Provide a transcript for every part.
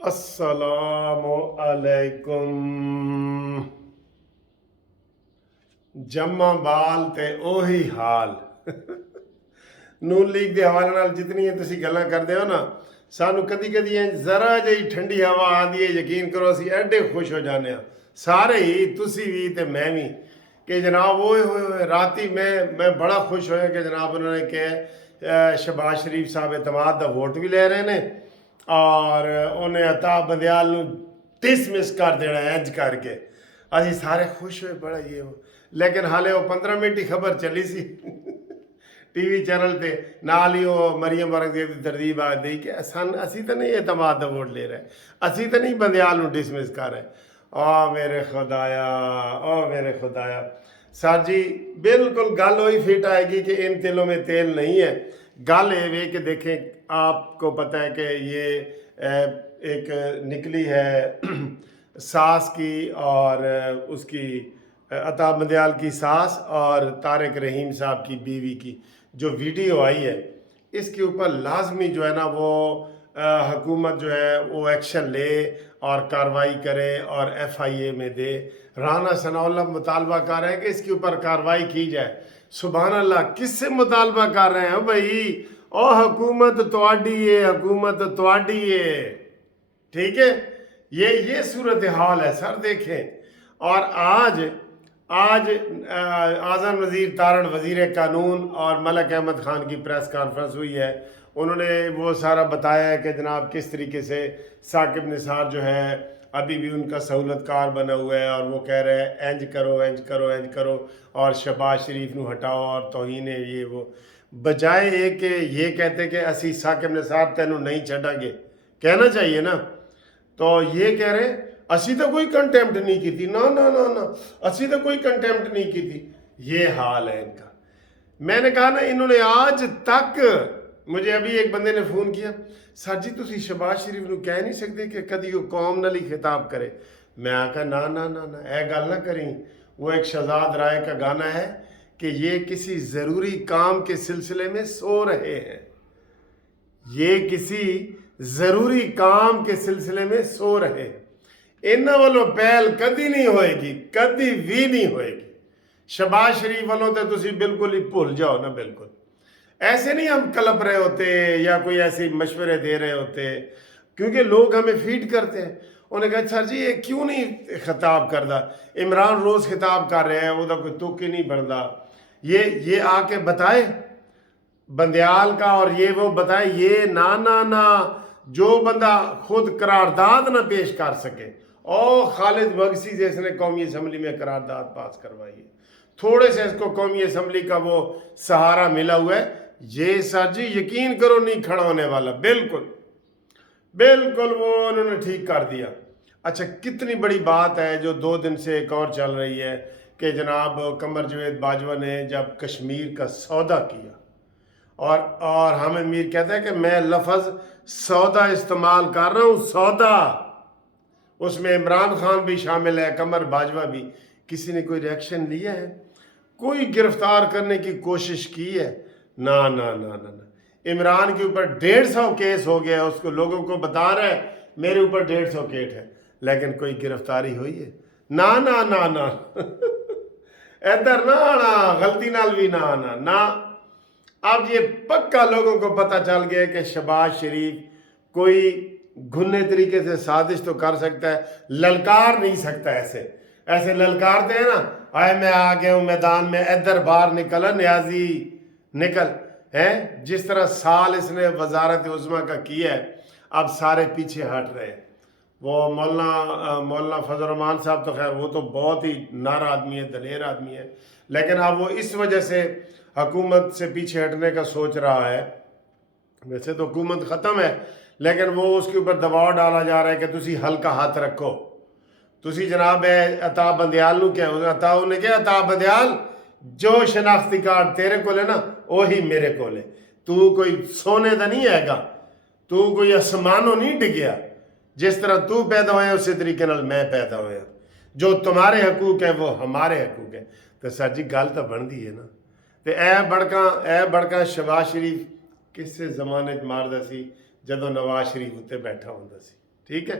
अस्सलामु अलैकुम। जम्मा बाल ते ओही हाल। ਨੂਨ ਲੀਗ ਦੇ ਹਵਾਲੇ ਨਾਲ ਜਿਤਨੀਆਂ ਤੁਸੀਂ ਗੱਲਾਂ ਕਰਦੇ ਹੋ ਨਾ, ਸਾਨੂੰ ਕਦੀ ਕਦੀ ਜ਼ਰਾ ਜਿਹੀ ਠੰਡੀ ਹਵਾ ਆਉਂਦੀ ਹੈ, ਯਕੀਨ ਕਰੋ ਅਸੀਂ ਐਡੇ ਖੁਸ਼ ਹੋ ਜਾਂਦੇ ਹਾਂ ਸਾਰੇ ਹੀ, ਤੁਸੀਂ ਵੀ ਤੇ ਮੈਂ ਵੀ, ਕਿ ਜਨਾਬ ਓਏ ਹੋਏ ਹੋਏ ਰਾਤੀ ਮੈਂ ਬੜਾ ਖੁਸ਼ ਹੋਇਆ ਕਿ ਜਨਾਬ ਉਹਨਾਂ ਨੇ ਕਿਹਾ ਸ਼ਹਬਾਜ਼ ਸ਼ਰੀਫ ਸਾਹਿਬ ਇਤਮਾਦ ਦਾ ਵੋਟ ਵੀ ਲੈ ਰਹੇ ਨੇ ਔਰ ਉਹਨੇ ਅਤਾ ਬੰਦਿਆਲ ਨੂੰ ਡਿਸਮਿਸ ਕਰ ਦੇਣਾ ਇੰਜ ਕਰਕੇ। ਅਸੀਂ ਸਾਰੇ ਖੁਸ਼ ਹੋਏ ਬੜਾ ਇਹ ਲੇਕਿਨ ਹਾਲੇ ਉਹ 15 ਮਿੰਟ ਹੀ ਖਬਰ ਚੱਲੀ ਸੀ ٹی وی چینل تے نال ہی وہ مریم اورنگزیب کی ترتیب آ دی کہ اسی تو نہیں اعتماد کا ووٹ لے رہے، اسی تو نہیں بندیال نو ڈسمس کر رہے۔ میرے خدایا سر جی بالکل گل وہی فٹ آئے گی کہ ان تیلوں میں تیل نہیں ہے۔ گل یہ کہ دیکھیں آپ کو پتہ ہے کہ یہ ایک نکلی ہے ساس کی اور اس کی عطا بندیال کی ساس اور طارق رحیم صاحب کی بیوی کی جو ویڈیو آئی ہے، اس کے اوپر لازمی جو ہے نا وہ حکومت جو ہے وہ ایکشن لے اور کارروائی کرے اور FIA میں دے۔ رانا ثناء اللہ مطالبہ کر رہے ہیں کہ اس کے اوپر کارروائی کی جائے۔ سبحان اللہ، کس سے مطالبہ کر رہے ہیں بھائی؟ حکومت تواڈی ہے، حکومت تواڈی ہے، ٹھیک ہے؟ یہ صورتحال ہے سر، دیکھیں۔ اور آج اعظم وزیر تارڑ وزیر قانون اور ملک احمد خان کی پریس کانفرنس ہوئی ہے، انہوں نے وہ سارا بتایا ہے کہ جناب کس طریقے سے ثاقب نثار جو ہے ابھی بھی ان کا سہولت کار بنا ہوا ہے اور وہ کہہ رہے ہیں اینج کرو اور شہباز شریف نو ہٹاؤ اور توہین ہے یہ وہ، بجائے یہ کہ یہ کہتے کہ اسی ثاقب نثار تینوں نہیں چھڈاں گے، کہنا چاہیے نا۔ تو یہ کہہ رہے اسی تو کوئی کنٹیمپٹ نہیں کی تھی، نا اسی تو کوئی کنٹیمپٹ نہیں کی تھی۔ یہ حال ہے ان کا۔ میں نے کہا نا انہوں نے آج تک، مجھے ابھی ایک بندے نے فون کیا، سر جی تسی شہباز شریف نو کہہ نہیں سکتے کہ کدی وہ قوم نال ہی خطاب کرے؟ میں آکھا نا اے گل نہ کریں۔ وہ ایک شہزاد رائے کا گانا ہے کہ یہ کسی ضروری کام کے سلسلے میں سو رہے ہیں، یہ کسی ضروری کام کے سلسلے میں سو رہے ہیں۔ انہاں والوں پہل کدی نہیں ہوئے گی، کدی بھی نہیں ہوئے گی۔ شہباز شریف والوں تے تسی بالکل ہی بھول جاؤ نا، بالکل ایسے نہیں ہم کلپ رہے ہوتے یا کوئی ایسے مشورے دے رہے ہوتے، کیونکہ لوگ ہمیں فیڈ کرتے ہیں۔ انہوں نے کہا سر جی یہ کیوں نہیں خطاب کردا؟ عمران روز خطاب کر رہے ہیں، وہ کوئی تک ہی نہیں بنتا۔ یہ آ کے بتائے بندیال کا اور یہ وہ بتائے، یہ نا جو بندہ خود قرارداد نہ پیش کر سکے۔ خالد بگسی جیسے نے قومی اسمبلی میں قرارداد پاس کروائی ہے، تھوڑے سے اس کو قومی اسمبلی کا وہ سہارا ملا ہوا ہے، یہ سر جی یقین کرو نہیں کھڑا ہونے والا، بالکل وہ انہوں نے ٹھیک کر دیا۔ اچھا کتنی بڑی بات ہے جو 2 دن سے ایک اور چل رہی ہے کہ جناب قمر جاوید باجوہ نے جب کشمیر کا سودا کیا، اور حامد میر کہتا ہے کہ میں لفظ سودا استعمال کر رہا ہوں، سودا، اس میں عمران خان بھی شامل ہے، قمر باجوہ بھی۔ کسی نے کوئی ریاکشن لیا ہے؟ کوئی گرفتار کرنے کی کوشش کی ہے؟ نا عمران کے اوپر 150 کیس ہو گیا، اس کو لوگوں کو بتا رہا ہے میرے اوپر 150 کیس ہے، لیکن کوئی گرفتاری ہوئی ہے؟ نا ادھر نہ آنا، غلطی نال بھی نہ آنا نا۔ اب یہ پکا لوگوں کو پتہ چل گیا کہ شہباز شریف کوئی گھنے طریقے سے سازش تو کر سکتا ہے، للکار نہیں سکتا۔ ایسے للکارتے ہیں نا، آئے میں آ گیا ہوں میدان میں، ادھر باہر نکل نیازی نکل، جس طرح سال اس نے وزارت عظمیٰ کا کیا ہے، اب سارے پیچھے ہٹ رہے ہیں۔ وہ مولانا فضل الرحمان صاحب تو خیر وہ تو بہت ہی نر آدمی ہے، دلیر آدمی ہے، لیکن اب وہ اس وجہ سے حکومت سے پیچھے ہٹنے کا سوچ رہا ہے۔ ویسے تو حکومت ختم ہے، لیکن وہ اس کے اوپر دباؤ ڈالا جا رہا ہے کہ تسی ہلکا ہاتھ رکھو، تسی جناب عطا بندیال نو کیا انہیں کیا عطا بندیال جو شناختی کارڈ تیرے کو لے نا وہی میرے کو لے، تو کوئی سونے دا نہیں ہے گا، تو کوئی آسمانوں نہیں ڈگیا، جس طرح تو پیدا ہویا اسی طریقے نال میں پیدا ہویا، جو تمہارے حقوق ہے وہ ہمارے حقوق ہے۔ تو سر جی گل تو بنتی ہے نا۔ تو اے بڑکاں شہباز شریف کس سے زمانے ماردا سی جدو نواز شریف اتنے بیٹھا ہوندا سی۔ ठीक है,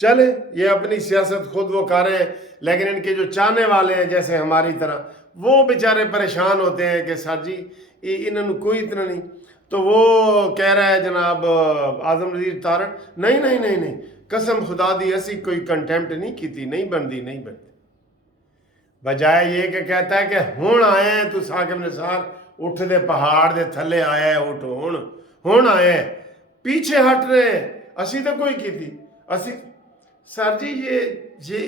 चले ये अपनी सियासत खुद वो कर रहे हैं, लेकिन इनके जो चाहने वाले हैं जैसे हमारी तरह, वो बेचारे परेशान होते हैं कि सर जी इन्होंने कोई इतना नहीं। तो वो कह रहा है जनाब आजम नज़ीर तारड़, नहीं नहीं नहीं नहीं, कसम खुदा दी असी कोई कंटेम्प्ट नहीं की थी, नहीं बनती नहीं बनती। बजाय ये कि कहता है कि हुण आए हैं तू साकिब निसार, उठ दे पहाड़ दे थले आया है, उठ हुण आए हैं, पीछे हट रहे हैं, असी तो कोई की थी असी। सर जी ये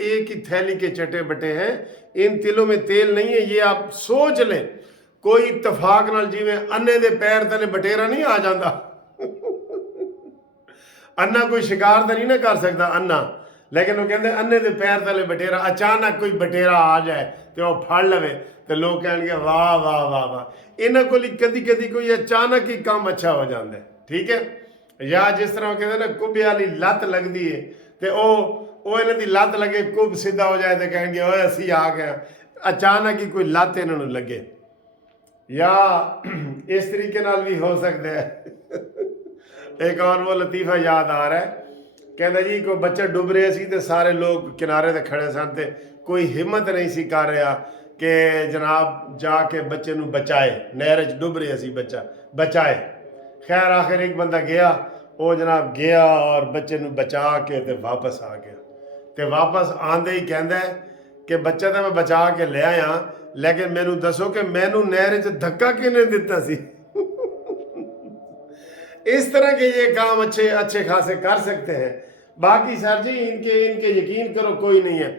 एक ही थैली के चटे बटे हैं, इन तिलों में तेल नहीं है, ये आप सोच लें। कोई इतफाक नाल जिवें अन्ने दे पैर तले बटेरा नहीं आ जाता अन्ना कोई शिकार तो नहीं ना कर सकता अन्ना, लेकिन वो कहते अन्ने दे पैर तले बटेरा, अचानक कोई बटेरा आ जाए तो वह फड़ लवे तो लोग कहेंगे वाह वाह वाह वाह। इन्हों को कदी कदी कोई अचानक ही काम अच्छा हो जाता है, ठीक है। या जिस तरह कहते ना कुब्बे वाली लत लगती है तो इन्हों की लत लगे, कुब सीधा हो जाए तो कहेंगे ओए असी आ गए, अचानक ही कोई लत इन्हों लगे। या इस तरीके नाल भी हो सकता है। एक और वो लतीफ़ा याद आ रहा है, कहता जी कोई बच्चा डुब रहे सी तो सारे लोग किनारे ते खड़े सन ते कोई हिम्मत नहीं सी कर रहा कि जनाब जाके बच्चे नू बचाए, नहर च डुब रहा सी बच्चा बचाए। खैर आखिर एक बंदा गया, वो जनाब गया और बच्चे नू बचा के ते वापस आ गया। तो वापस आंदे ही कहता है कि बच्चा तो मैं बचा के ले आया, लेकिन मैनू दसो कि मैनू नहर च धक्का किने दिता सी। इस तरह के ये काम अच्छे अच्छे खासे कर सकते हैं। बाकी सर जी इनके यकीन करो कोई नहीं है,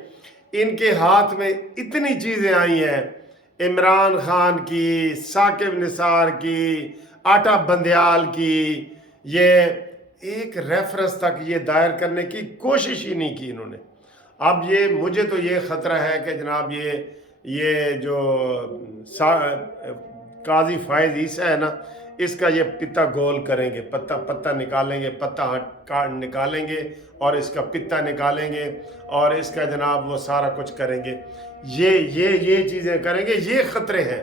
इनके हाथ में इतनी चीज़ें आई हैं, इमरान खान की, साकिब निसार की, आटा बंदयाल की, ये एक रेफरेंस तक ये दायर करने की कोशिश ही नहीं की इन्होंने। अब ये मुझे तो ये ख़तरा है कि जनाब ये जो काजी फायज ईसा है ना, इसका ये पिता गोल करेंगे, पत्ता निकालेंगे, पत्ता काट निकालेंगे और इसका पिता निकालेंगे और इसका जनाब वो सारा कुछ करेंगे। ये चीज़ें करेंगे, ये ख़तरे हैं।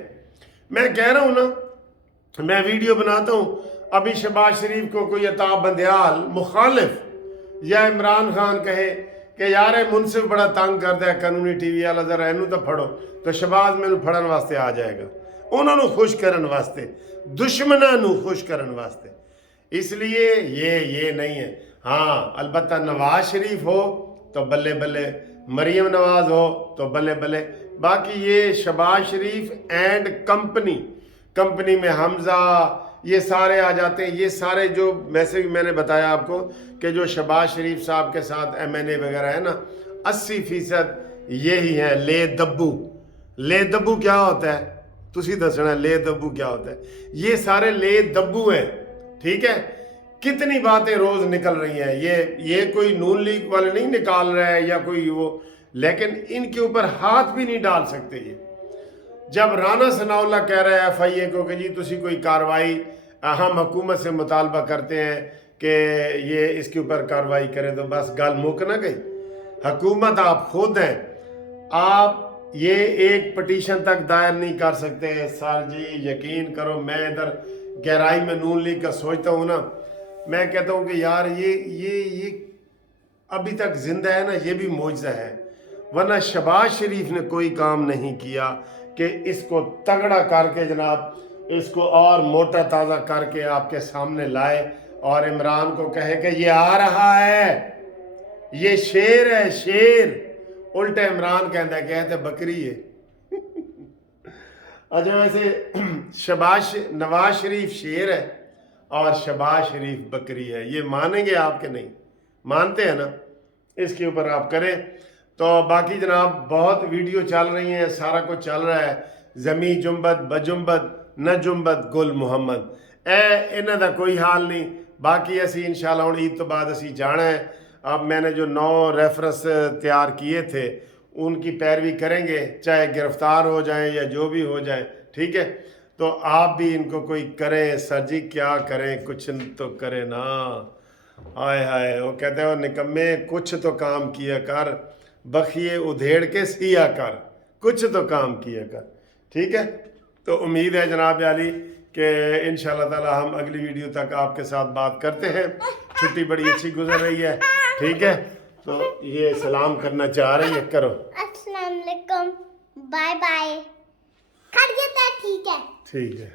मैं कह रहा हूँ ना, मैं वीडियो बनाता हूँ, अभी शहबाज शरीफ को कोई अता बंदयाल मुखालिफ या इमरान खान कहे कि यार मुनसिफ बड़ा तंग करता है कानूनी टीवी वाला, जरा इनू तो फड़ो, तो शहबाज मैनू फड़न वास्ते आ जाएगा, उन्होंने खुश करन वास्ते, दुश्मनों खुश करन वास्ते। इसलिए ये नहीं है। हाँ अलबत्ता नवाज शरीफ हो तो बल्ले बल्ले, मरीम नवाज हो तो बल्ले बल्ले, बाकी ये शहबाज शरीफ एंड कंपनी में हमजा ये सारे आ जाते हैं। ये सारे जो मैसेज मैंने बताया आपको कि जो शहबाज शरीफ साहब के साथ MNA वगैरह है ना, 80% यही है ले दब्बू क्या होता है तुसी दसना, ले दब्बू क्या होता है? ये सारे ले दब्बू हैं, ठीक है। कितनी बातें रोज निकल रही हैं, ये कोई नून लीग वाले नहीं निकाल रहा है या कोई वो, लेकिन इनके ऊपर हाथ भी नहीं डाल सकते ये। जब राना सनाउल्लाह कह रहा है FIA को कि जी तुसी कोई कार्रवाई, हम हुकूमत से मुतालबा करते हैं कि ये इसके ऊपर कार्रवाई करें, तो बस गल मुक ना गई। हुकूमत आप खुद हैं, आप ये एक पटिशन तक दायर नहीं कर सकते। सर जी यकीन करो, मैं इधर गहराई में नून लीग का सोचता हूँ ना, मैं कहता हूँ कि यार ये अभी तक जिंदा है ना, ये भी मौजज़ा है। वरना शहबाज शरीफ ने कोई काम नहीं किया कि इसको तगड़ा करके जनाब इसको और मोटा ताज़ा करके आपके सामने लाए और इमरान को कहे कि ये आ रहा है, ये शेर है शेर। उल्टे इमरान कहते बकरी है। अच्छा वैसे नवाज शरीफ शेर है और शहबाज शरीफ बकरी है, ये मानेंगे आप कि नहीं? मानते हैं ना? इसके ऊपर आप करें। तो बाकी जनाब बहुत वीडियो चल रही हैं, सारा कुछ चल रहा है। जमी जुम्बत बजुम्बत न जुम्बत गुल मुहम्मद, इन्हों का कोई हाल नहीं। बाकी असी इंशाल्लाह हुण ईद तो बाद असी जाना है। अब मैंने जो 9 रेफरेंस तैयार किए थे उनकी पैरवी करेंगे, चाहे गिरफ्तार हो जाएं या जो भी हो जाए, ठीक है। तो आप भी इनको कोई करें, सर जी क्या करें, कुछ तो करे ना। हाय हाय, वो कहते हैं निकम्मे कुछ तो काम किया कर, बखिए उधेड़ के सिया कर, कुछ तो काम किया कर, ठीक है। तो उम्मीद है जनाब आली कि इंशाल्लाह ताला हम अगली वीडियो तक आपके साथ बात करते हैं। छुट्टी बड़ी अच्छी गुजर रही है, ٹھیک ہے تو یہ سلام کرنا چاہ رہی ہے, کرو. السلام علیکم, بائے بائے. کھڑ گیا تھا, ٹھیک ہے. ٹھیک ہے.